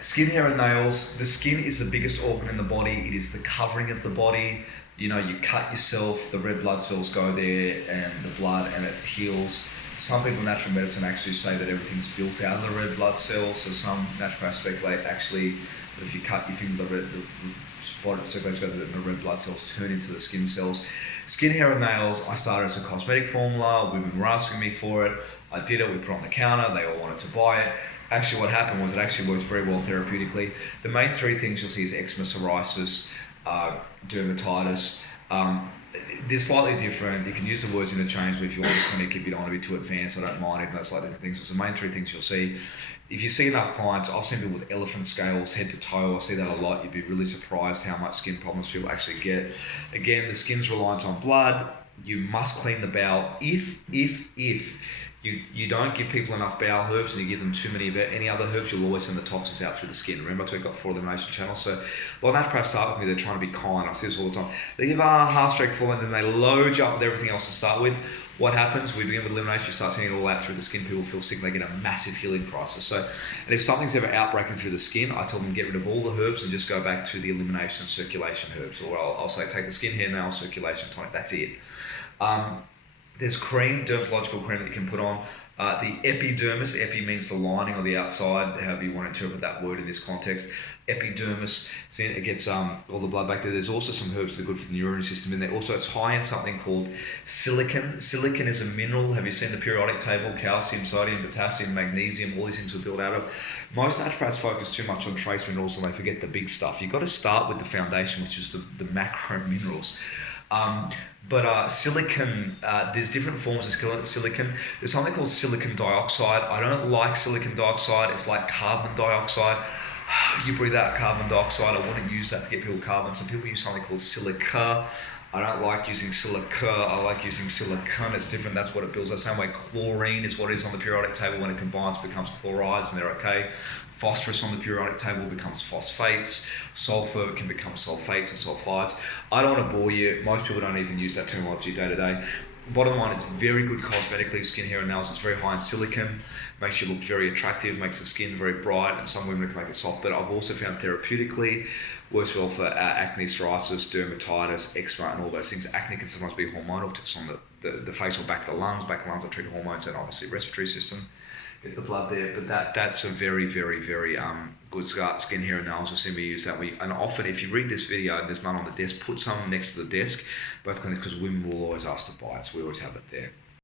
Skin, hair and nails. The skin is the biggest organ in the body. It is the covering of the body. You know, you cut yourself, the red blood cells go there and the blood and it heals. Some people in natural medicine actually say that everything's built out of the red blood cells. So some naturopaths speculate actually that if you cut your finger, the body circulation goes, the red blood cells turn into the skin cells. Skin, hair and nails, I started as a cosmetic formula. Women were asking me for it. I did it, we put it on the counter, they all wanted to buy it. Actually, what happened was it actually works very well therapeutically. The main three things you'll see is eczema, psoriasis, dermatitis. They're slightly different. You can use the words interchangeably if you want to clinic. If you don't want to be too advanced, I don't mind. Even though it's like different things. It's the main three things you'll see. If you see enough clients, I've seen people with elephant scales, head to toe. I see that a lot. You'd be really surprised how much skin problems people actually get. Again, the skin's reliant on blood. You must clean the bowel. If you don't give people enough bowel herbs and you give them too many of any other herbs, you'll always send the toxins out through the skin. Remember, we've got 4 elimination channels. So a lot of naturopaths start with me, they're trying to be kind. I see this all the time. They give half-strength formula and then they load you up with everything else to start with. What happens? We begin with elimination, you start sending it all out through the skin, people feel sick, they get a massive healing crisis. So, and if something's ever outbreaking through the skin, I tell them get rid of all the herbs and just go back to the elimination and circulation herbs. Or I'll say take the skin, hair, nail, circulation tonic, that's it. There's cream, dermatological cream that you can put on. The epidermis, epi means the lining or the outside, however you want to interpret that word in this context. Epidermis, it gets all the blood back there. There's also some herbs that are good for the urinary system in there. Also, it's high in something called silicon. Silicon is a mineral. Have you seen the periodic table? Calcium, sodium, potassium, magnesium, all these things were built out of. Most naturopaths focus too much on trace minerals and they forget the big stuff. You've got to start with the foundation, which is the macro minerals. But silicon, there's different forms of silicon. There's something called silicon dioxide. I don't like silicon dioxide. It's like carbon dioxide. You breathe out carbon dioxide. I wouldn't use that to get people carbon. Some people use something called silica. I don't like using silica. I like using silicon. It's different. That's what it builds. The same way chlorine is what it is on the periodic table. When it combines, it becomes chlorides, and they're okay. Phosphorus on the periodic table becomes phosphates. Sulfur can become sulfates and sulfides. I don't want to bore you. Most people don't even use that terminology day to day. Bottom line, it's very good cosmetically. Skin, hair and nails. It's very high in silicon. Makes you look very attractive. Makes the skin very bright. And some women can make it soft. But I've also found therapeutically works well for acne, psoriasis, dermatitis, eczema, and all those things. Acne can sometimes be hormonal. Tips on the face or back of the lungs. Back of the lungs are trigger hormones and obviously respiratory system. Get the blood there, but that's a very, very, very good skin, hair and nails. You'll see me use that. And often, if you read this video and there's none on the desk, put some next to the desk, both clinics, because women will always ask to buy it, so we always have it there.